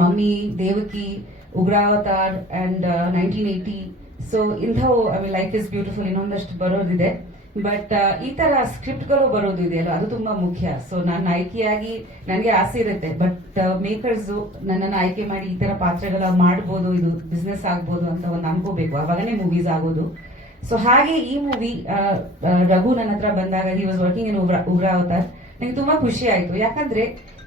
Mummy, Devaki, Ugravatar and 1980. So ಇಂಥವು life is beautiful ಇನ್ನೊಂದಷ್ಟು ಬರೋದಿದೆ. ಬಟ್ ಈ ತರ ಸ್ಕ್ರಿಪ್ಟ್ಗಳು ಬರೋದು ಇದೆಯಲ್ಲ ಅದು ತುಂಬಾ ಮುಖ್ಯ. ಸೊ ನಾನು ಆಯ್ಕೆಯಾಗಿ ನನಗೆ ಆಸೆ ಇರುತ್ತೆ, ಬಟ್ ಮೇಕರ್ಸ್ ನನ್ನನ್ನು ಆಯ್ಕೆ ಮಾಡಿ ಈ ತರ ಪಾತ್ರಗಳ ಮಾಡ್ಬೋದು, ಇದು ಬಿಸ್ನೆಸ್ ಆಗ್ಬೋದು ಅಂತ ಒಂದು ಅನ್ಕೋಬೇಕು, ಅವಾಗನೇ ಮೂವೀಸ್ ಆಗೋದು. ಸೊ ಹಾಗೆ ಈ ಮೂವಿ ರಘು ನನ್ನ ಹತ್ರ ಬಂದಾಗ ಹಿ ವಾಸ್ ವರ್ಕಿಂಗ್ ಇನ್ ಉಗ್ರಾವತಾರ್. ನಂಗೆ ತುಂಬಾ ಖುಷಿ ಆಯ್ತು, ಯಾಕಂದ್ರೆ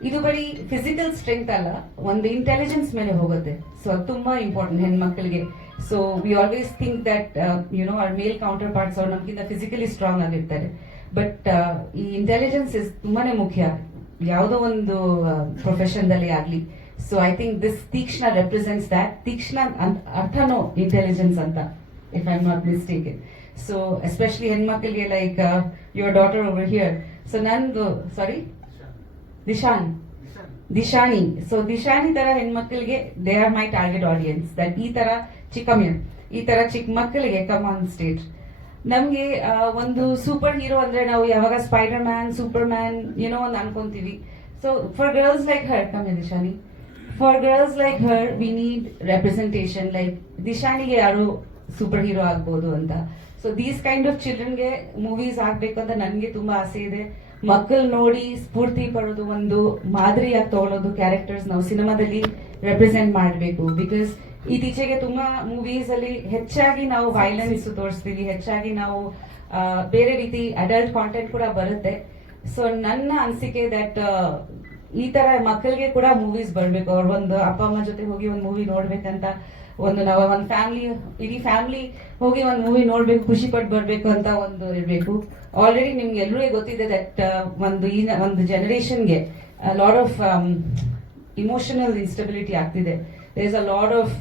ಇದು ಬರೀ ಫಿಸಿಕಲ್ ಸ್ಟ್ರೆಂತ್ ಅಲ್ಲ, ಒಂದು ಇಂಟೆಲಿಜೆನ್ಸ್ ಮೇಲೆ ಹೋಗುತ್ತೆ. ಸೊ ಅದು ತುಂಬಾ ಇಂಪಾರ್ಟೆಂಟ್ ಹೆಣ್ಮಕ್ಳಿಗೆ. So we always think that our male counter parts ಅವ್ರು ನಮ್ಗಿಂತ ಫಿಸಿಕಲಿ ಸ್ಟ್ರಾಂಗ್ ಆಗಿರ್ತಾರೆ, ಬಟ್ ಈ ಇಂಟೆಲಿಜೆನ್ಸ್ ಇಸ್ ತುಂಬಾನೇ ಮುಖ್ಯ ಯಾವುದೋ ಒಂದು ಪ್ರೊಫೆಷನ್ ದಲ್ಲಿ ಆಗ್ಲಿ. So I think this Teekshna represents that. ತೀಕ್ಷ್ಣ ಅರ್ಥನೋ ಇಂಟೆಲಿಜೆನ್ಸ್ ಅಂತ, if I'm not mistaken. So especially ಹೆಣ್ಮಕ್ಳಿಗೆ like your daughter over here. So ನಂದು ದಿಶಾನಿ. ಸೊ ದಿಶಾನಿ ತರ ಹೆಣ್ಮಕ್ಳಿಗೆ they are my target audience. That ಈ ತರ ಚಿಕ್ಕ ಮಕ್ಕಳಿಗೆ ಕಮ್ ಆನ್ ಸ್ಟೇಜ್. ನಮ್ಗೆ ಒಂದು ಸೂಪರ್ ಹೀರೋ ಅಂದ್ರೆ ನಾವು ಯಾವಾಗ ಸ್ಪೈಡರ್ ಮ್ಯಾನ್, ಸೂಪರ್ ಮ್ಯಾನ್ ಏನೋ ಒಂದು ಅನ್ಕೊಂತೀವಿ. So for girls like her, ಕಮ್ಮಿ Dishani, for girls like her we need representation. Like ದಿಶಾನಿಗೆ ಯಾರು ಸೂಪರ್ ಹೀರೋ ಆಗ್ಬೋದು ಅಂತ. ಸೊ ದೀಸ್ ಕೈಂಡ್ ಆಫ್ ಚಿಲ್ಡ್ರನ್ಗೆ ಮೂವೀಸ್ ಆಗ್ಬೇಕು ಅಂತ ನನ್ಗೆ ತುಂಬಾ ಆಸೆ ಇದೆ. ಮಕ್ಕಳು ನೋಡಿ ಸ್ಫೂರ್ತಿ ಪಡೋದು, ಒಂದು ಮಾದರಿಯಾಗಿ ತಗೊಳ್ಳೋದು ಕ್ಯಾರೆಕ್ಟರ್ಸ್ ನಾವು ಸಿನಿಮಾದಲ್ಲಿ ರೆಪ್ರೆಸೆಂಟ್ ಮಾಡಬೇಕು. ಬಿಕಾಸ್ ಇತ್ತೀಚೆಗೆ ತುಂಬಾ ಮೂವೀಸ್ ಅಲ್ಲಿ ಹೆಚ್ಚಾಗಿ ನಾವು ವೈಲೆನ್ಸ್ ತೋರಿಸ್ತೀವಿ, ಹೆಚ್ಚಾಗಿ ನಾವು ಬೇರೆ ರೀತಿ ಅಡಲ್ಟ್ ಕಾಂಟೆಂಟ್ ಕೂಡ ಬರುತ್ತೆ. ಸೊ ನನ್ನ ಅನಿಸಿಕೆ ದಟ್ ಈ ತರ ಮಕ್ಕಳಿಗೆ ಕೂಡ ಮೂವೀಸ್ ಬರ್ಬೇಕು. ಅವ್ರ ಒಂದು ಅಪ್ಪ ಅಮ್ಮ ಜೊತೆ ಹೋಗಿ ಒಂದು ಮೂವಿ ನೋಡ್ಬೇಕಂತ, ನಾವು ಒಂದು ಇಡೀ ಫ್ಯಾಮಿಲಿ ಹೋಗಿ ಒಂದು ಮೂವಿ ನೋಡ್ಬೇಕು, ಖುಷಿ ಪಟ್ಟು ಬರ್ಬೇಕು ಅಂತ ಒಂದು ಇರಬೇಕು. ಆಲ್ರೆಡಿ ನಿಮ್ಗೆ ಎಲ್ಲರಿಗೂ ಗೊತ್ತಿದೆ ದಟ್ ಒಂದು ಜನರೇಷನ್ಗೆ ಲಾಟ್ ಆಫ್ ಇಮೋಷನಲ್ ಇನ್ಸ್ಟೆಬಿಲಿಟಿ ಆಗ್ತಿದೆ. There is a lot of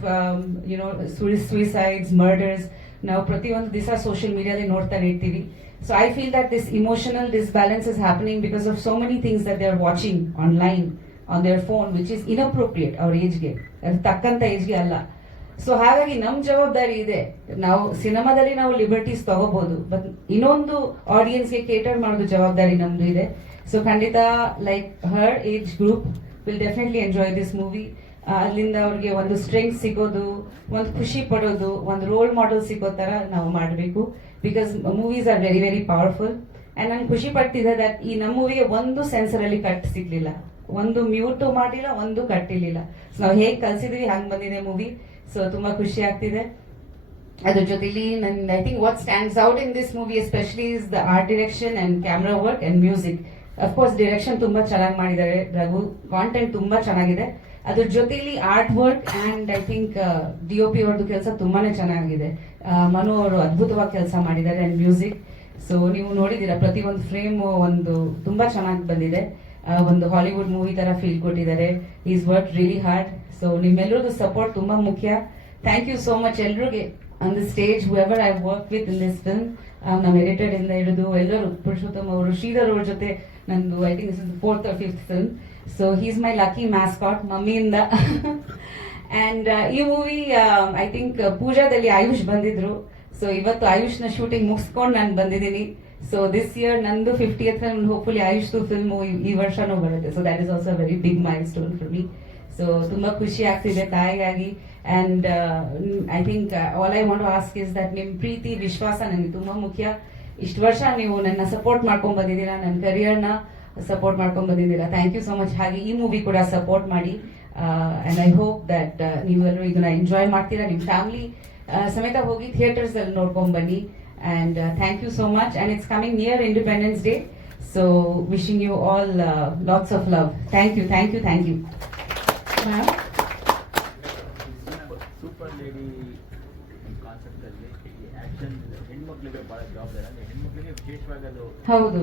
suicides, murders ನಾವು ಪ್ರತಿಯೊಂದು ದಿವಸ ಸೋಷಿಯಲ್ ಮೀಡಿಯಾದಲ್ಲಿ ನೋಡ್ತಾನೆ ಇರ್ತೀವಿ. So I feel that this emotional disbalance is happening because of so many things that they are watching online on their phone, which is inappropriate ಅವ್ರ ಏಜ್ಗೆ, ಅದು ತಕ್ಕಂತ ಏಜ್ಗೆ ಅಲ್ಲ. ಸೊ ಹಾಗಾಗಿ ನಮ್ ಜವಾಬ್ದಾರಿ ಇದೆ. ನಾವು ಸಿನಿಮಾದಲ್ಲಿ ನಾವು ಲಿಬರ್ಟೀಸ್ ತಗೋಬಹುದು, ಬಟ್ ಇನ್ನೊಂದು ಆಡಿಯನ್ಸ್ಗೆ ಕೇಟರ್ ಮಾಡೋದು ಜವಾಬ್ದಾರಿ ನಮ್ದು ಇದೆ. ಸೊ ಖಂಡಿತ like her age group will definitely enjoy this movie. ಅಲ್ಲಿಂದ ಅವ್ರಿಗೆ ಒಂದು ಸ್ಟ್ರೆಂತ್ ಸಿಗೋದು, ಒಂದು ಖುಷಿ ಪಡೋದು, ಒಂದು ರೋಲ್ ಮಾಡೆಲ್ ಸಿಗೋ ತರ ನಾವು ಮಾಡಬೇಕು. Because movies are very very powerful. And ನಾನು ಖುಷಿ ಪಡ್ತಿದ್ದೆ ದಟ್ ಈ ನಮ್ಮ ಮೂವಿಗೆ ಒಂದು ಸೆನ್ಸರ್ ಅಲ್ಲಿ ಕಟ್ ಸಿಗ್ಲಿಲ್ಲ, ಒಂದು ಮ್ಯೂಟ್ ಮಾಡಿಲ್ಲ, ಒಂದು ಕಟ್ ಇರ್ಲಿಲ್ಲ. ಸೊ ನಾವು ಹೇಗೆ ಕಲ್ಸಿದೀವಿ ಹಂಗ್ ಬಂದಿದೆ ಮೂವಿ. ಸೊ ತುಂಬಾ ಖುಷಿ ಆಗ್ತಿದೆ. ಅದ್ರ ಜೊತೆಲಿ I think what stands out in this movie especially is the art direction and camera work and music. Of course direction ತುಂಬಾ ಚೆನ್ನಾಗಿ ಮಾಡಿದ್ದಾರೆ ರಘು, ಕಾಂಟೆಂಟ್ ತುಂಬಾ ಚೆನ್ನಾಗಿದೆ. ಅದ್ರ ಜೊತೆಲಿ art work and I think DOP ಅವ್ರದ್ದು ಕೆಲಸ ತುಂಬಾನೇ ಚೆನ್ನಾಗಿದೆ. ಮನು ಅವರು ಅದ್ಭುತವಾಗಿ ಕೆಲಸ ಮಾಡಿದ್ದಾರೆ. ಅಂಡ್ ಮ್ಯೂಸಿಕ್, ಸೊ ನೀವು ನೋಡಿದೀರಾ ಪ್ರತಿಯೊಂದು ಫ್ರೇಮ್ ಒಂದು ತುಂಬಾ ಚೆನ್ನಾಗಿ ಬಂದಿದೆ. ಒಂದು ಹಾಲಿವುಡ್ ಮೂವಿ ತರ ಫೀಲ್ ಕೊಟ್ಟಿದ್ದಾರೆ. He's work really hard. So ನಿಮ್ಮೆಲ್ಲರಿಗೂ ಸಪೋರ್ಟ್ ತುಂಬಾ ಮುಖ್ಯ. ಥ್ಯಾಂಕ್ ಯು ಸೋ ಮಚ್ ಎಲ್ರಿಗೆ on the stage, whoever I work with in this film. ನಮ್ಮ ಎಡಿಟರ್ ಇಂದ ಹಿಡಿದು ಎಲ್ಲರೂ, ಪುರುಷೋತ್ತಮ್ ಅವರು, ಶ್ರೀಧರ್ ಅವ್ರ ಜೊತೆ ನಂದು I think this is 4th or 5th film. So he's my lucky mascot ಮಮ್ಮಿಯಿಂದ. ಅಂಡ್ ಈ ಮೂವಿ ಐ ಥಿಂಕ್ ಪೂಜಾದಲ್ಲಿ ಆಯುಷ್ ಬಂದಿದ್ರು. ಸೊ ಇವತ್ತು ಆಯುಷ್ನ ಶೂಟಿಂಗ್ ಮುಗಿಸ್ಕೊಂಡು ನಾನು ಬಂದಿದ್ದೀನಿ. ಸೊ ದಿಸ್ ಇಯರ್ ನಂದು 50th film, hopefully AYUSH film ಈ ವರ್ಷನೂ ಬರುತ್ತೆ. So that is also very big milestone for me. So ತುಂಬಾ ಖುಷಿ ಆಗ್ತಿದೆ ತಾಯಿಯಾಗಿ. And I think all I want to ask is that ನಿಮ್ ಪ್ರೀತಿ, ವಿಶ್ವಾಸ ನನಗೆ ತುಂಬಾ ಮುಖ್ಯ. ಇಷ್ಟು ವರ್ಷ ನೀವು ನನ್ನ ಸಪೋರ್ಟ್ ಮಾಡ್ಕೊಂಡ್ ಬಂದಿದ್ದೀರಾ, ನನ್ನ ಕರಿಯರ್ನ ಸಪೋರ್ಟ್ ಮಾಡ್ಕೊಂಡ್ ಬಂದಿದ್ದೀರಾ. Thank you so much. ಹಾಗೆ ಈ ಮೂವಿ ಕೂಡ ಸಪೋರ್ಟ್ ಮಾಡಿ. ಅಂಡ್ ಐ ಹೋಪ್ ದಟ್ ನೀವೆಲ್ಲರೂ ಇದನ್ನ ಎಂಜಾಯ್ ಮಾಡ್ತೀರಾ. ನಿಮ್ ಫ್ಯಾಮಿಲಿ ಸಮೇತ ಹೋಗಿ ಥಿಯೇಟರ್ಸ್ ಅಲ್ಲಿ ನೋಡ್ಕೊಂಡ್ ಬನ್ನಿ. And thank you so much. And it's coming near Independence Day. So wishing you all lots of love. Thank you. Ma'am. Super lady concept ಅಲ್ಲಿ ಆಕ್ಷನ್ ಹೆಣ್ಮಕ್ಳಿಗೆ ಬಹಳ ಜವಾಬ್ದಾರಿ, ಅಂದ್ರೆ ಹೆಣ್ಮಕ್ಳಿಗೆ ವಿಶೇಷವಾಗಿ ಅದು ಹೌದು.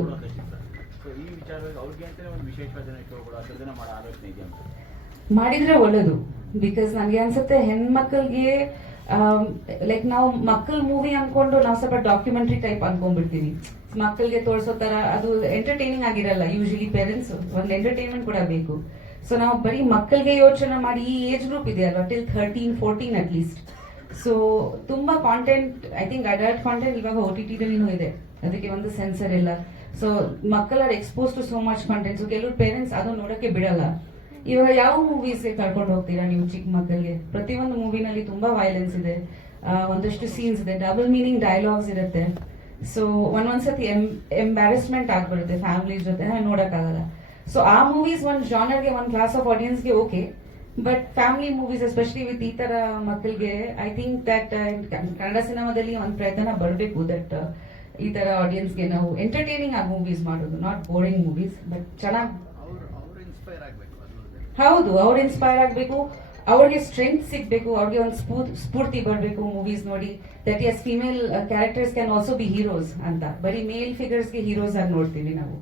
ಸೊ ಈ ವಿಚಾರವಾಗಿ ಅವ್ರಿಗೆ ಅಂತ ಒಂದು ವಿಶೇಷವಾದ ಶೋ ಕೂಡ ಸೃಜನ ಮಾಡೋ ಆಲೋಚನೆ ಇದೆ ಅಂತ ಮಾಡಿದ್ರೆ ಒಳ್ಳೇದು. ಬಿಕಾಸ್ ನನಗೆ ಅನ್ಸುತ್ತೆ ಹೆಣ್ಮಕ್ಳಿಗೆ ಲೈಕ್ ನಾವು ಮಕ್ಕಳ ಮೂವಿ ಅನ್ಕೊಂಡು ನಾವು ಸ್ವಲ್ಪ ಡಾಕ್ಯುಮೆಂಟ್ರಿ ಟೈಪ್ ಅನ್ಕೊಂಡ್ಬಿಡ್ತೀವಿ. ಮಕ್ಕಳಿಗೆ ತೋರಿಸೋ ತರ ಅದು ಎಂಟರ್ಟೈನಿಂಗ್ ಆಗಿರಲ್ಲ. ಯೂಶಲಿ ಪೇರೆಂಟ್ಸ್ ಒಂದು ಎಂಟರ್ಟೈನ್ಮೆಂಟ್ ಕೂಡ ಬೇಕು. ಸೊ ನಾವು ಬರೀ ಮಕ್ಕಳಿಗೆ ಯೋಚನೆ ಮಾಡಿ, ಈ ಏಜ್ ಗ್ರೂಪ್ ಇದೆಯಲ್ವಾ ಟಿಲ್ 13, 14 ಅಟ್ ಲೀಸ್ಟ್. ಸೊ ತುಂಬಾ content, I think adult content ಇವಾಗ OTT ಇದೆ, ಅದಕ್ಕೆ ಒಂದು ಸೆನ್ಸರ್ ಇಲ್ಲ. ಸೊ ಮಕ್ಕಳ expose to so much content. So ಕೆಲವು ಪೇರೆಂಟ್ಸ್ ಅದು ನೋಡಕ್ಕೆ ಬಿಡಲ್ಲ. ಇವಾಗ ಯಾವ ಮೂವೀಸ್ಗೆ ಕರ್ಕೊಂಡು ಹೋಗ್ತೀರಾ ನೀವು ಚಿಕ್ಕ ಮಕ್ಕಳಿಗೆ? ಪ್ರತಿಯೊಂದು ಮೂವಿನಲ್ಲಿ ತುಂಬಾ ವೈಲೆನ್ಸ್ ಇದೆ, ಒಂದಷ್ಟು ಸೀನ್ಸ್ ಇದೆ, ಡಬಲ್ ಮೀನಿಂಗ್ ಡೈಲಾಗ್ಸ್ ಇರುತ್ತೆ. ಸೊ ಒಂದೊಂದ್ಸತಿ ಎಂಬ್ಯಾರಸ್ಮೆಂಟ್ ಆಗ್ಬಿಡುತ್ತೆ ಫ್ಯಾಮಿಲಿ ಜೊತೆ, ನೋಡಕ್ಕಾಗಲ್ಲ. ಸೊ ಆ ಮೂವೀಸ್ ಒಂದು ಜಾನರ್ಗೆ, ಒಂದು ಕ್ಲಾಸ್ ಆಫ್ ಆಡಿಯನ್ಸ್ಗೆ okay, but family movies especially with ಈ ತರ ಮಕ್ಕಳಿಗೆ ಐ ಥಿಂಕ್ ದಟ್ ಕನ್ನಡ ಸಿನಿಮಾದಲ್ಲಿ ಒಂದು ಪ್ರಯತ್ನ ಬರಬೇಕು ದಟ್ ಈ ತರ ಆಡಿಯನ್ಸ್ಗೆ ನಾವು ಎಂಟರ್ಟೈನಿಂಗ್ ಆಗಿ ಮೂವೀಸ್ ಮಾಡೋದು, ನಾಟ್ ಬೋರಿಂಗ್ ಮೂವೀಸ್, ಬಟ್ ಚೆನ್ನಾಗಿ. ಅವ್ರು ಇನ್ಸ್ಪೈರ್ ಆಗಬೇಕು. ಹೌದು, ಅವ್ರು ಇನ್ಸ್ಪೈರ್ ಆಗಬೇಕು, ಅವ್ರಿಗೆ ಸ್ಟ್ರೆಂತ್ ಸಿಗ್ಬೇಕು, ಅವ್ರಿಗೆ ಒಂದು ಸ್ಫೂರ್ತಿ ಬರಬೇಕು ಮೂವೀಸ್ ನೋಡಿ, that is female characters can also be heroes ಅಂತ. ಬರೀ ಮೇಲ್ ಫಿಗರ್ಸ್ಗೆ ಹೀರೋಸ್ ಆಗಿ ನೋಡ್ತೀವಿ ನಾವು.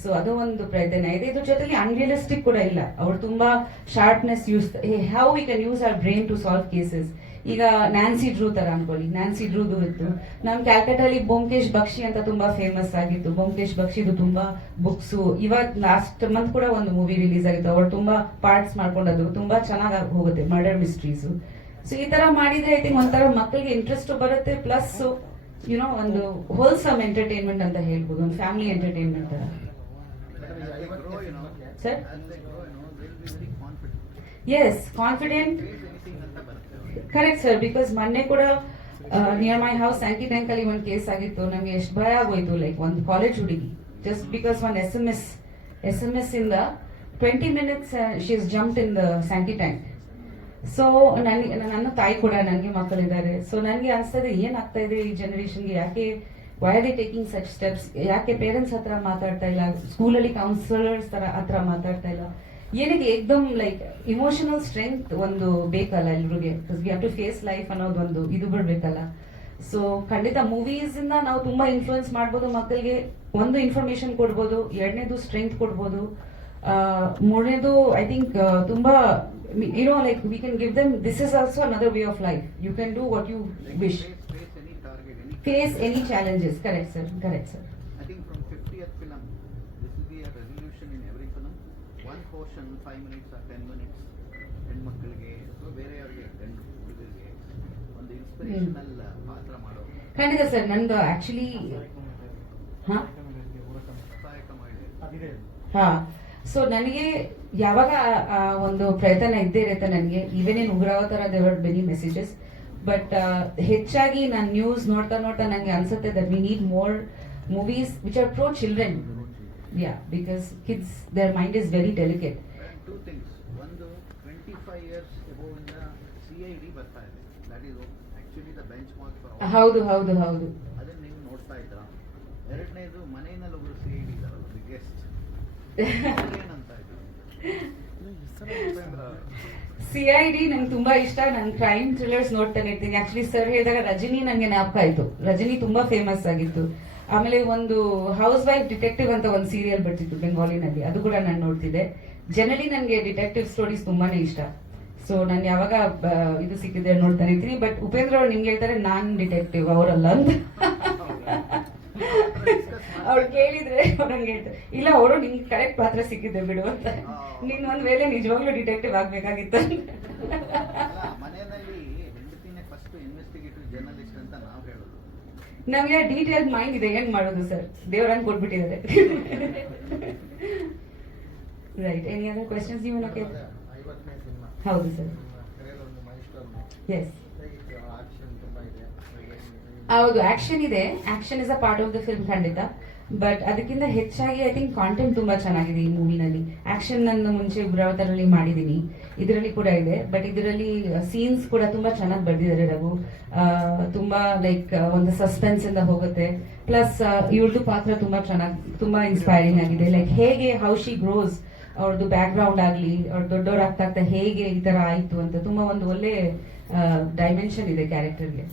ಸೊ ಅದು ಒಂದು ಪ್ರಯತ್ನ ಇದೆ. ಇದ್ರ ಜೊತೆಲಿ ಅನ್ರಿಯಲಿಸ್ಟಿಕ್ ಕೂಡ ಇಲ್ಲ, ಅವ್ರು ತುಂಬಾ sharpness use, how we can use our brain to solve cases. ಈಗ ನ್ಯಾನ್ಸಿ ಡ್ರೂ ತರ ಅನ್ಕೊಳ್ಳಿ, ನ್ಯಾನ್ಸಿ ಡ್ರೂದು ಇತ್ತು. ನಮ್ ಕ್ಯಾಲ್ಕಟಲ್ಲಿ ಬ್ಯೋಮಕೇಶ್ ಬಕ್ಷಿ ಅಂತ ತುಂಬಾ ಫೇಮಸ್ ಆಗಿತ್ತು. ಬ್ಯೋಮಕೇಶ್ ಬಕ್ಷಿದು ತುಂಬಾ ಬುಕ್ಸ್, ಇವತ್ ಲಾಸ್ಟ್ ಮಂತ್ ಕೂಡ ಒಂದು ಮೂವಿ ರಿಲೀಸ್ ಆಗಿತ್ತು, ಅವ್ರು ತುಂಬಾ ಪಾರ್ಟ್ಸ್ ಮಾಡ್ಕೊಂಡದ್ದು, ತುಂಬಾ ಚೆನ್ನಾಗಿ ಹೋಗುತ್ತೆ, ಮರ್ಡರ್ ಮಿಸ್ಟ್ರೀಸ್. ಸೊ ಈ ತರ ಮಾಡಿದ್ರೆ ಐ ಥಿಂಕ್ ಒಂಥರ ಮಕ್ಕಳಿಗೆ ಇಂಟ್ರೆಸ್ಟ್ ಬರುತ್ತೆ, ಪ್ಲಸ್ ಯುನೋ ಒಂದು ಹೋಲ್ಸಮ್ ಎಂಟರ್ಟೈನ್ಮೆಂಟ್ ಅಂತ ಹೇಳ್ಬೋದು, ಒಂದು ಫ್ಯಾಮಿಲಿ ಎಂಟರ್ಟೈನ್ಮೆಂಟ್ ತರ. Sir yes, confident, correct sir. Because ಮೊನ್ನೆ ಕೂಡ near my house Sankey Tank ಅಲ್ಲಿ ಒಂದು ಕೇಸ್ ಆಗಿತ್ತು. ನಮ್ಗೆ ಎಷ್ಟು ಭಯ ಆಗೋಯ್ತು, ಲೈಕ್ ಒಂದು ಕಾಲೇಜ್ ಹುಡುಗಿ ಜಸ್ಟ್ ಬಿಕಾಸ್ ಒಂದು ಎಸ್ ಎಂ ಎಸ್ ಇಂದ 20 minutes she is jumped in the Sankey tank. So ನನ್ನ ತಾಯಿ ಕೂಡ, ನನಗೆ ಮಕ್ಕಳಿದ್ದಾರೆ. ಸೊ ನನಗೆ ಅನ್ಸ್ತದೆ ಏನಾಗ್ತಾ ಇದೆ ಈ ಜನರೇಷನ್ಗೆ, ಯಾಕೆ why are they taking such steps, ಯಾಕೆ ಪೇರೆಂಟ್ಸ್ ಹತ್ರ ಮಾತಾಡ್ತಾ ಇಲ್ಲ, ಸ್ಕೂಲಲ್ಲಿ ಕೌನ್ಸಿಲರ್ಸ್ ಹತ್ರ ಮಾತಾಡ್ತಾ ಇಲ್ಲ, ಏನಕ್ಕೆ ಏಕ್ದಮ್ ಲೈಕ್ ಇಮೋಷನಲ್ ಸ್ಟ್ರೆಂತ್ ಒಂದು ಬೇಕಲ್ಲ ಎಲ್ರಿಗೆ, we have to face life ಅನ್ನೋದೊಂದು ಇದು ಬಿಡ್ಬೇಕಲ್ಲ. ಸೊ ಖಂಡಿತ ಮೂವೀಸ್ ಇಂದ ನಾವು ತುಂಬಾ ಇನ್ಫ್ಲೂಯೆನ್ಸ್ ಮಾಡ್ಬೋದು ಮಕ್ಕಳಿಗೆ. ಒಂದು ಇನ್ಫಾರ್ಮೇಶನ್ ಕೊಡ್ಬೋದು, ಎರಡನೇದು ಸ್ಟ್ರೆಂತ್ ಕೊಡ್ಬೋದು, ಮೂರನೇದು ಐ ಥಿಂಕ್ ತುಂಬಾ you know like we can give them, this is also another way of life, you can do what you wish, face any challenges. Correct sir, correct sir. I think from 50th film, this will be a resolution in every film. One portion, 5 minutes or 10 minutes, ಹೆಣ್ಮಕ್ಳಿಗೆ ಅಥವಾ ಬೇರೆಯವರಿಗೆ ಗಂಡು ಹುಡುಗರಿಗೆ ಒಂದು inspirational ಪಾತ್ರ ಮಾಡೋ. ಖಂಡಿತ sir, ನಂದು ಆಕ್ಚುಲಿ ಸಹಾಯಕ ಮಾಡಿ. ಹಾ, ಸೊ ನನಗೆ ಯಾವಾಗ ಒಂದು ಪ್ರಯತ್ನ ಇದ್ದೇ ಇರುತ್ತೆ ನನಗೆ, ಈವನ್ ಇನ್ ಉಗ್ರಾವತಾರ ದೇವರ್ ಮೆನಿ ಮೆಸೇಜಸ್, ಬಟ್ ಹೆಚ್ಚಾಗಿ ನಾನು ನ್ಯೂಸ್ ನೋಡ್ತಾ ನಂಗೆ ಅನ್ಸುತ್ತೆ that we need more movies which are pro children. Yeah, because kids their mind is very delicate. Two things, ಒಂದು 25 years above ಇಂದ CID ಬರ್ತಾ ಇದೆ, that is actually the bench mark for. ಹೌದು, ಅದನ್ನ ನೀವು ನೋಡ್ತಾ ಇದ್ರಾ? ಎರಡನೇದು, ಮನೆಯಲ್ಲಿ ಒಬ್ರು CID ಇದಾರಲ್ಲ, ಬಿಗ್ಗೆಸ್ಟ್ ಏನಂತ CID ನಂಗೆ ತುಂಬಾ ಇಷ್ಟ. ನಾನು ಕ್ರೈಮ್ ಥ್ರಿಲ್ಲರ್ಸ್ ನೋಡ್ತಾನೆ ಇರ್ತೀನಿ. ಆಕ್ಚುಲಿ ಸರ್ ಹೇಳಿದಾಗ ರಜನಿ ನಂಗೆ ಜ್ಞಾಪಕ ಆಯ್ತು, ರಜನಿ ತುಂಬಾ ಫೇಮಸ್ ಆಗಿತ್ತು. ಆಮೇಲೆ ಒಂದು ಹೌಸ್ ವೈಫ್ ಡಿಟೆಕ್ಟಿವ್ ಅಂತ ಒಂದು ಸೀರಿಯಲ್ ಬರ್ತಿತ್ತು ಬೆಂಗಾಲಿನಲ್ಲಿ, ಅದು ಕೂಡ ನಾನು ನೋಡ್ತಿದ್ದೆ. ಜನರಲಿ ನನಗೆ ಡಿಟೆಕ್ಟಿವ್ ಸ್ಟೋರೀಸ್ ತುಂಬಾನೇ ಇಷ್ಟ. ಸೊ ನಾನು ಯಾವಾಗ ಇದು ಸಿಕ್ಕಿದ್ರೆ ನೋಡ್ತಾನೆ ಇರ್ತೀನಿ. ಬಟ್ ಉಪೇಂದ್ರ ಅವ್ರು ನಿಮ್ಗೆ ಹೇಳ್ತಾರೆ ನಾನ್ ಡಿಟೆಕ್ಟಿವ್, ಅವರಲ್ಲ ಅಂತ. ಅವ್ರು ಕೇಳಿದ್ರೆ ಅವ್ರಂಗೆ ಹೇಳ್ತಾರೆ, ಇಲ್ಲ ಅವರು ನಿಮ್ಗೆ ಕರೆಕ್ಟ್ ಪಾತ್ರ ಸಿಕ್ಕಿದೆ ಬಿಡು ಅಂತ, ನೀನ್ ಒಂದ್ ವೇಳೆ ನಿಜವಾಗ್ಲೂ ಡಿಟೆಕ್ಟಿವ್ ಆಗ್ಬೇಕಾಗಿತ್ತು. ಮನೆಯಲ್ಲಿ ಹೆಂಡತಿನೇ ಫಸ್ಟ್ ಇನ್ವೆಸ್ಟಿಗೇಟಿವ್ ಜರ್ನಲಿಸ್ಟ್ ಅಂತ ನಾವು ಹೇಳೋದು. ನಮ್ಗೆ ಡೀಟೇಲ್ ಮೈಂಡ್ ಇದೆ, ಏನ್ ಮಾಡೋದು ಸರ್, ದೇವರನ್ನು ಕೊಟ್ಬಿಟ್ಟಿದ್ದಾರೆ. ರೈಟ್, ಎನಿ ಅದರ್ ಕ್ವೆಶ್ಚನ್ಸ್ ನೀವು ನೋಕೆ? ಹೌದು ಸರ್, ಎಸ್ ಹೌದು, ಆಕ್ಷನ್ ಇದೆ, action is a part of the film ಖಂಡಿತ. ಬಟ್ ಅದಕ್ಕಿಂತ ಹೆಚ್ಚಾಗಿ ಐ ಥಿಂಕ್ ಕಾಂಟೆಂಟ್ ತುಂಬಾ ಚೆನ್ನಾಗಿದೆ ಈ ಮೂವಿನಲ್ಲಿ. ಆಕ್ಷನ್ ನಾನು ಮುಂಚೆ ಉಗ್ರಾವತಾರಲ್ಲಿ ಮಾಡಿದೀನಿ, ಇದರಲ್ಲಿ ಕೂಡ ಇದೆ. ಬಟ್ ಇದರಲ್ಲಿ ಸೀನ್ಸ್ ಕೂಡ ತುಂಬಾ ಚೆನ್ನಾಗಿ ಬರ್ದಿದ್ದಾರೆ ರಘು. ತುಂಬಾ ಲೈಕ್ ಒಂದು ಸಸ್ಪೆನ್ಸ್ ಇಂದ ಹೋಗುತ್ತೆ. ಪ್ಲಸ್ ಇವ್ರದ್ದು ಪಾತ್ರ ತುಂಬಾ ಚೆನ್ನಾಗಿ, ತುಂಬಾ ಇನ್ಸ್ಪೈರಿಂಗ್ ಆಗಿದೆ. ಲೈಕ್ ಹೇಗೆ ಹೌ ಶಿ ಗ್ರೋಸ್, ಅವ್ರದ್ದು ಬ್ಯಾಕ್ ಗ್ರೌಂಡ್ ಆಗ್ಲಿ, ಅವ್ರು ದೊಡ್ಡವ್ರು ಆಗ್ತಾ ಹೇಗೆ ಈ ತರ ಆಯ್ತು ಅಂತ ತುಂಬಾ ಒಂದು ಒಳ್ಳೆ ಡೈಮೆನ್ಷನ್ ಇದೆ ಕ್ಯಾರೆಕ್ಟರ್ಗೆ.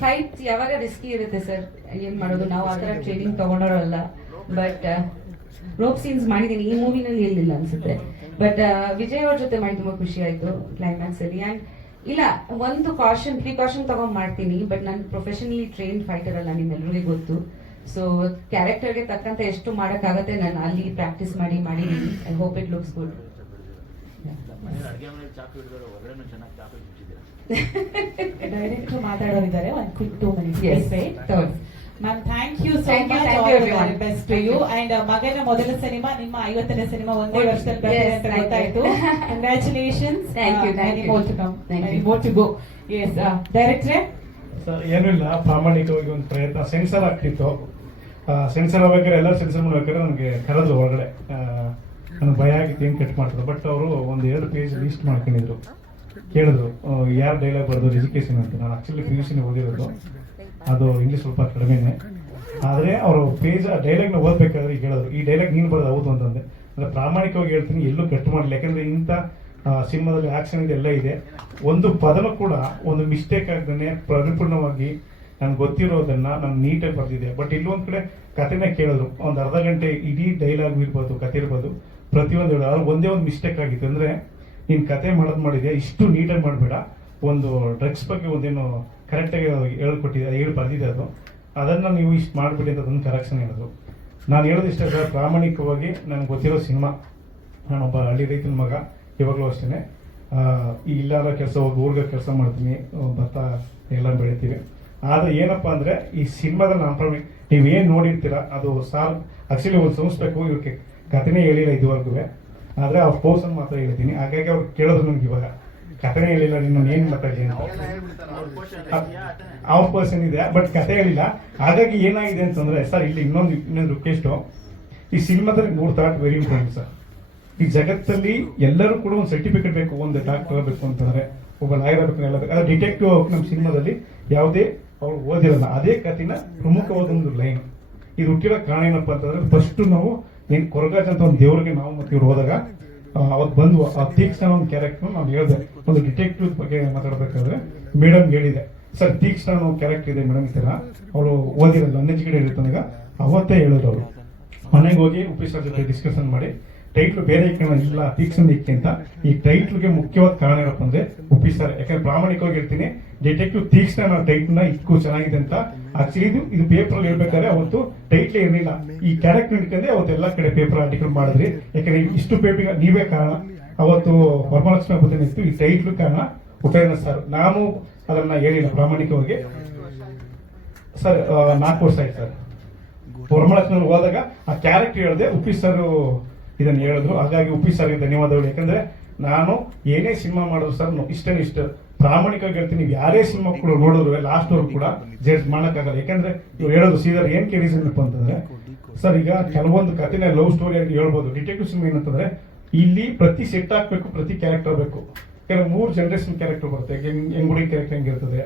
ಫೈಟ್ ಯಾವಾಗ ರಿಸ್ಕಿ ಇರುತ್ತೆ ಸರ್, ಏನ್ ಮಾಡೋದು, ನಾವು ಆತರ ಟ್ರೈನಿಂಗ್ ತಗೊಂಡೋರಲ್ಲ. ಬಟ್ ರೋಪ್ ಸೀನ್ಸ್ ಮಾಡಿದೀನಿ, ಈ ಮೂವಿನಲ್ಲಿ ಇರ್ಲಿಲ್ಲ ಅನ್ಸುತ್ತೆ. ಬಟ್ ವಿಜಯ್ ಅವ್ರ ಜೊತೆ ಮಾಡಿ ತುಂಬಾ ಖುಷಿ ಆಯ್ತು ಕ್ಲೈಮ್ಯಾಕ್ಸ್ ಅಲ್ಲಿ. ಅಂಡ್ ಇಲ್ಲ, ಒಂದು ಪ್ರಿಕಾಷನ್ ತಗೊಂಡ್ ಮಾಡ್ತೀನಿ. ಬಟ್ ನಾನು ಪ್ರೊಫೆಷನಲಿ ಟ್ರೈನ್ ಫೈಟರ್ ಅಲ್ಲ, ನಿಮ್ಮೆಲ್ಲರಿಗೂ ಗೊತ್ತು. ಸೊ ಕ್ಯಾರೆಕ್ಟರ್ಗೆ ತಕ್ಕಂತೆ ಎಷ್ಟು ಮಾಡಕ್ಕಾಗತ್ತೆ ನಾನು ಅಲ್ಲಿ ಪ್ರಾಕ್ಟೀಸ್ ಮಾಡಿದೀನಿ. I hope it looks good. ಅಡುಗೆ ಮನೆ ಚಾಕು ಹಿಡಿದವರು ಹೊರಗಡೆ ಚೆನ್ನಾಗಿ ಚಾಕು ಇಟ್ಟಿದ್ದೀರಾ? ಡೈರೆಕ್ಟರ್ ಮಾತಾಡೋರಿದ್ದಾರೆ, ಒಂದು quick 2 minutes. Yes. Please wait. Third. Ma'am thank you so Thank you, much, thank all you the everyone. Very best to Thank you. you. And ಮಗನ ಮೊದಲ ಸಿನಿಮಾ ನಿಮ್ಮ 50ನೇ ಸಿನಿಮಾ ಒಂದೇ ವರ್ಷದಲ್ಲಿ ಬರ್ತಿದೆ Yes, ಅಂತ thank you. ಗೊತ್ತಾಯ್ತು. Congratulations. Thank you, thank many you. More to come, Thank many you. More to go. Yes ಡೈರೆಕ್ಟ್ರೆ. Sir ಏನೂ ಇಲ್ಲ, ಪ್ರಾಮಾಣಿಕವಾಗಿ ಒಂದು ಪ್ರಯತ್ನ. ಸೆನ್ಸರ್ ಆಗ್ತಿತ್ತು, ಸೆನ್ಸರ್ ಆಗ್ಬೇಕಾದ್ರೆ ಎಲ್ಲ ಸೆನ್ಸರ್ ಮಾಡ್ಬೇಕಾದ್ರೆ ನನಗೆ ಕರೆದ್ರು ಹೊರಗಡೆ. ನನಗೆ ಭಯ ಆಗಿತ್ತು ಏನು ಕಟ್ ಮಾಡ್ತಾರೆ. ಬಟ್ ಅವರು ಒಂದು 2 ಪೇಜ್ ಲೀಸ್ಟ್ ಮಾಡ್ಕೊಂಡಿದ್ರು. ಕೇಳಿದ್ರು ಯಾರು ಡೈಲಾಗ್ ಬರೆದು ಎಜುಕೇಷನ್ ಅಂತ. ನಾನು ಆಕ್ಚುಲಿ PUC ಓದಿರೋದು, ಅದು ಇಂಗ್ಲೀಷ್ ಸ್ವಲ್ಪ ಕಡಿಮೆನೆ. ಆದರೆ ಅವರು ಪೇಜ್ ಆ ಡೈಲಾಗ್ನ ಓದಬೇಕಾದ್ರೆ ಹೇಳಿದ್ರು, ಈ ಡೈಲಾಗ್ ನೀನು ಬರೋದು ಹೌದು ಅಂತಂದೆ. ಅಂದರೆ ಪ್ರಾಮಾಣಿಕವಾಗಿ ಹೇಳ್ತೀನಿ, ಎಲ್ಲೂ ಕಟ್ ಮಾಡಲಿ. ಯಾಕಂದರೆ ಇಂಥ ಸಿನಿಮಾದಲ್ಲಿ ಆಕ್ಷನ್ ಇದೆ, ಎಲ್ಲ ಇದೆ. ಒಂದು ಪದನೂ ಕೂಡ ಒಂದು ಮಿಸ್ಟೇಕ್ ಆಗದೇ ಪರಿಪೂರ್ಣವಾಗಿ ನನ್ಗೆ ಗೊತ್ತಿರೋದನ್ನ ನಾನು ನೀಟಾಗಿ ಬರೆದಿದ್ದೆ. ಬಟ್ ಇಲ್ಲೊಂದು ಕಡೆ ಕಥೆನೇ ಕೇಳಿದ್ರು, ಒಂದು ಅರ್ಧ ಗಂಟೆ ಇಡೀ ಡೈಲಾಗ್ ಇರ್ಬೋದು, ಕತೆ ಇರ್ಬೋದು, ಪ್ರತಿಯೊಂದು ಹೇಳೋದು. ಅದ್ರಲ್ಲಿ ಒಂದೇ ಒಂದು ಮಿಸ್ಟೇಕ್ ಆಗಿತ್ತು. ಅಂದರೆ ನೀನು ಕತೆ ಮಾಡಿದೆ, ಇಷ್ಟು ನೀಟಾಗಿ ಮಾಡಬೇಡ, ಒಂದು ಡ್ರಗ್ಸ್ ಬಗ್ಗೆ ಒಂದೇನು ಕರೆಕ್ಟಾಗಿ ಹೇಳ್ಕೊಟ್ಟಿದೆ, ಹೇಳಿ ಬರ್ದಿದೆ ಅದು, ಅದನ್ನು ನೀವು ಇಷ್ಟು ಮಾಡಿಬಿಡಿ ಅಂತ ಅದನ್ನು ಕರೆಕ್ಷನ್ ಹೇಳಿದ್ರು. ನಾನು ಹೇಳೋದು ಇಷ್ಟ ಸರ್, ಪ್ರಾಮಾಣಿಕವಾಗಿ ನನಗೆ ಗೊತ್ತಿರೋ ಸಿನಿಮಾ. ನಾನೊಬ್ಬ ಹಳ್ಳಿ ರೈತನ ಮಗ, ಇವಾಗಲೂ ಅಷ್ಟೇ. ಇಲ್ಲಾರ ಕೆಲಸ ಹೋಗಿ ಊರಿಗೆ ಕೆಲಸ ಮಾಡ್ತೀನಿ, ಭತ್ತ ಎಲ್ಲ ಬೆಳಿತೀವಿ. ಆದರೆ ಏನಪ್ಪ ಅಂದರೆ ಈ ಸಿನಿಮಾದಲ್ಲಿ ನಾನು ನೀವೇನು ನೋಡಿರ್ತೀರ ಅದು ಸಾರ್ ಆಕ್ಚುಲಿ ಒಂದು ಸಂಸ್ಥೆಗೂ ಇವಕ್ಕೆ ಕಥೆನೇ ಹೇಳಿಲ್ಲ ಇದುವರೆಗೂ. ಆದರೆ ಅವ್ರ ಪೋರ್ಸನ್ ಮಾತ್ರ ಹೇಳ್ತೀನಿ. ಹಾಗಾಗಿ ಅವ್ರು ಕೇಳೋದು ನನಗೆ ಇವಾಗ ಕಥೆನೇ ಹೇಳಿಲ್ಲ, ನೀನು ಏನು ಮಾತಾಡಿ ಅಂತ. ಎಲ್ಲ ಹೇಳ್ಬಿಡ್ತಾರೆ ಅವ್ರ ಕ್ವಶನ್. ಅವ್ರ ಪರ್ಸನ್ ಇದೆ, ಬಟ್ ಕತೆ ಹೇಳಿಲ್ಲ. ಹಾಗಾಗಿ ಏನಾಗಿದೆ ಅಂತಂದ್ರೆ ಸರ್, ಇಲ್ಲಿ ಇನ್ನೊಂದು ರಿಕ್ವೆಸ್ಟು, ಈ ಸಿನಿಮಾದಲ್ಲಿ 3 ಥಾಟ್ ವೆರಿ ಇಂಪಾರ್ಟೆಂಟ್ ಸರ್. ಈ ಜಗತ್ತಲ್ಲಿ ಎಲ್ಲರೂ ಕೂಡ ಒಂದು ಸರ್ಟಿಫಿಕೇಟ್ ಬೇಕು, ಒಂದು ಡಾಕ್ಟರ್ ಆಗಬೇಕು ಅಂತಂದ್ರೆ, ಒಬ್ಬ ಲಾಯರ್ ಆಗಬೇಕು, ಎಲ್ಲ ಬೇಕು. ಅದೇ ಡಿಟೆಕ್ಟಿವ್ ನಮ್ಮ ಸಿನಿಮಾದಲ್ಲಿ ಯಾವುದೇ ಅವ್ರು ಓದಿರಲ್ಲ. ಅದೇ ಕಥೆನ ಪ್ರಮುಖವಾದ ಒಂದು ಲೈನ್. ಇದು ಹುಟ್ಟಿರೋ ಕಾರಣ ಏನಪ್ಪ ಅಂತಂದ್ರೆ, ಫಸ್ಟ್ ನಾವು ಏನು ಕೊರಗಾಜ್ ಅಂತ ಒಂದು ದೇವರಿಗೆ ನಾವು ಮತ್ತೆ ಇವ್ರು ಹೋದಾಗ ಅವತ್ತು ಬಂದು ಆ ತೀಕ್ಷ್ಣ ಒಂದು ಕ್ಯಾರೆಕ್ಟರ್ ನಾನು ಹೇಳಿದೆ. ಒಂದು ಡಿಟೆಕ್ಟಿವ್ ಬಗ್ಗೆ ಮಾತಾಡಬೇಕಾದ್ರೆ ಮೇಡಮ್ ಹೇಳಿದೆ, ಸರ್ ತೀಕ್ಷ್ಣ ಅನ್ನೋ ಕ್ಯಾರೆಕ್ಟರ್ ಇದೆ ಮೇಡಮ್, ಈ ಥರ ಅವಳು ಓದಿರಲ್ಲ, ಅನ್ಎಜುಕೇಟೆಡ್ ಇರ್ತಾನಾಗ ಅವತ್ತೇ ಹೇಳಿದ್ರು ಅವರು. ಮನೆಗೆ ಹೋಗಿ ಉಪ್ಪಿ ಸರ್ ಜೊತೆ ಡಿಸ್ಕಷನ್ ಮಾಡಿ ಟೈಟ್ಲು ಬೇರೆ ಇಲ್ಲ ತೀಕ್ಷ್ಣ ಇಕ್ಕೆ ಅಂತ. ಈ ಟೈಟ್ಲ್ಗೆ ಮುಖ್ಯವಾದ ಕಾರಣ ಏನಪ್ಪ ಅಂದ್ರೆ ಉಪ್ಪಿ ಸರ್. ಯಾಕಂದ್ರೆ ಪ್ರಾಮಾಣಿಕವಾಗಿ ಹೇಳ್ತೀನಿ, ಡಿಟೆಕ್ಟಿವ್ ತೀಕ್ಷ್ಣ ಅನ್ನೋ ಟೈಟ್ಲ್ನ ಇಕ್ಕು ಚೆನ್ನಾಗಿದೆ ಅಂತ. ಆಕ್ಚುಲಿ ಇದು ಪೇಪರ್ ಹೇಳ್ಬೇಕಾದ್ರೆ ಅವತ್ತು ಟೈಟ್ಲೇ ಇರಲಿಲ್ಲ. ಈ ಕ್ಯಾರೆಕ್ಟರ್ ಹಿಡ್ಕೊಂಡೆ ಅವತ್ತು ಎಲ್ಲ ಕಡೆ ಪೇಪರ್ ಆರ್ಟಿಕಲ್ ಮಾಡಿದ್ರಿ. ಯಾಕಂದ್ರೆ ಇಷ್ಟು ಪೇಪರ್ ನೀವೇ ಕಾರಣ. ಅವತ್ತು ವರಮಹಾಲಕ್ಷ್ಮಿ ಹಬ್ಬದ ಇತ್ತು, ಈ ಟೈಟ್ಲ್ ಕಾರಣ ಉಪೇಂದ್ರ ಸರ್. ನಾನು ಅದನ್ನ ಹೇಳಿಲ್ಲ ಪ್ರಾಮಾಣಿಕವಾಗಿ ಸರ್. 4 ವರ್ಷ ಆಯ್ತು ಸರ್. ವರಮಹಾಲಕ್ಷ್ಮಿ ಹೋದಾಗ ಆ ಕ್ಯಾರೆಕ್ಟರ್ ಹೇಳಿದೆ, ಉಪ್ಪಿ ಸರ್ ಇದನ್ನು ಹೇಳಿದ್ರು. ಹಾಗಾಗಿ ಉಪ್ಪಿ ಸರ್ಗೆ ಧನ್ಯವಾದಗಳು. ಯಾಕಂದ್ರೆ ನಾನು ಏನೇ ಸಿನಿಮಾ ಮಾಡೋದು ಸರ್ ಇಷ್ಟ ಪ್ರಾಮಾಣಿಕವಾಗಿ ಹೇಳ್ತೀನಿ. ನೀವು ಯಾರೇ ಸಿನಿಮಾ ಕೂಡ ನೋಡಿದ್ರು ಲಾಸ್ಟ್ ವರ್ಗು ಕೂಡ ಜಡ್ಜ್ ಮಾಡೋಕ್ಕಾಗಲ್ಲ. ಯಾಕಂದ್ರೆ ಇವ್ರು ಹೇಳೋದು ಸೀದಾ ಏನಕ್ಕೆ ರೀಸನ್ ಏನಪ್ಪ ಅಂತಂದ್ರೆ ಸರ್, ಈಗ ಕೆಲವೊಂದು ಕಥೆನ ಲವ್ ಸ್ಟೋರಿ ಆಗಿ ಹೇಳ್ಬೋದು. ಡಿಟೆಕ್ಟಿವ್ ಸಿನಿಮಾ ಏನಂತಂದ್ರೆ ಇಲ್ಲಿ ಪ್ರತಿ ಸೆಟ್ ಹಾಕ್ಬೇಕು, ಪ್ರತಿ ಕ್ಯಾರೆಕ್ಟರ್ ಬೇಕು. ಕೆಲವು 3 ಜನರೇಷನ್ ಕ್ಯಾರೆಕ್ಟರ್ ಬರುತ್ತೆ. ಹೆಂಗುಡಿ ಕ್ಯಾರೆಕ್ಟರ್ ಹೆಂಗಿರ್ತದೆ,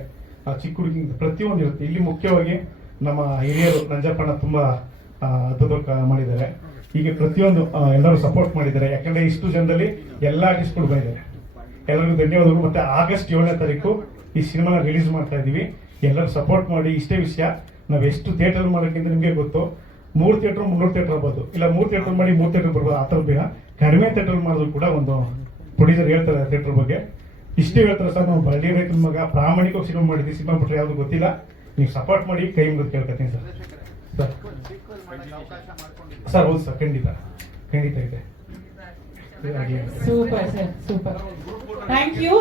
ಆ ಚಿಕ್ಕ ಹುಡುಗಿ ಪ್ರತಿಯೊಂದು ಇರುತ್ತೆ. ಇಲ್ಲಿ ಮುಖ್ಯವಾಗಿ ನಮ್ಮ ಹಿರಿಯರು ನಂಜಪ್ಪಣ್ಣ ತುಂಬಾ ಅದ್ಭುತವಾಗಿ ಮಾಡಿದ್ದಾರೆ. ಹೀಗೆ ಪ್ರತಿಯೊಂದು ಎಲ್ಲರೂ ಸಪೋರ್ಟ್ ಮಾಡಿದ್ದಾರೆ. ಯಾಕಂದ್ರೆ ಇಷ್ಟು ಜನದಲ್ಲಿ ಎಲ್ಲ ಆರ್ಟಿಸ್ಟ್ಗಳು ಬಂದಿದ್ದಾರೆ. ಎಲ್ಲರಿಗೂ ಧನ್ಯವಾದಗಳು. ಮತ್ತೆ ಆಗಸ್ಟ್ 7ನೇ ತಾರೀಕು ಈ ಸಿನಿಮಾನ ರಿಲೀಸ್ ಮಾಡ್ತಾ ಇದೀವಿ. ಎಲ್ಲರೂ ಸಪೋರ್ಟ್ ಮಾಡಿ. ಇಷ್ಟೇ ವಿಷಯ, ನಾವು ಎಷ್ಟು ಥಿಯೇಟರ್ ಮಾಡೋಕ್ಕಿಂತ ನಿಮಗೆ ಗೊತ್ತು, 3 ಥಿಯೇಟರ್ 300 ಥಿಯೇಟರ್ ಆಗ್ಬೋದು, ಇಲ್ಲ 3 ಥಿಯೇಟರ್ ಮಾಡಿ 3 ಥಿಯೇಟರ್ ಬರ್ಬೋದು. ಆ ಥರ ಬೇಗ ಕಡಿಮೆ ಥಿಯೇಟರ್ ಮಾಡೋದು ಕೂಡ ಒಂದು ಪ್ರೊಡ್ಯೂಸರ್ ಹೇಳ್ತಾರೆ ಥಿಯೇಟರ್ ಬಗ್ಗೆ. ಇಷ್ಟೇ ಹೇಳ್ತಾರೆ ಸರ್, ನಾವು ಹಳ್ಳಿ ರೈತನ ಮಗ ಪ್ರಾಮಾಣಿಕವಾಗಿ ಸಿನಿಮಾ ಮಾಡಿದ್ವಿ. ಸಿನಿಮಾ ಬಿಟ್ಟರೆ ಯಾವುದು ಗೊತ್ತಿಲ್ಲ. ನೀವು ಸಪೋರ್ಟ್ ಮಾಡಿ, ಕೈ ಮುಗಿದು ಕೇಳ್ಕೊತೀನಿ ಸರ್. ಸರ್ ಅವಕಾಶ ಮಾಡ್ಕೊಂಡಿದ್ದೀವಿ ಸರ್ ಹೌದು ಸರ್, ಖಂಡಿತ ಖಂಡಿತ ಇದೆ. Super sir, super. Thank you.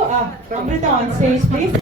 Amrita on stage please.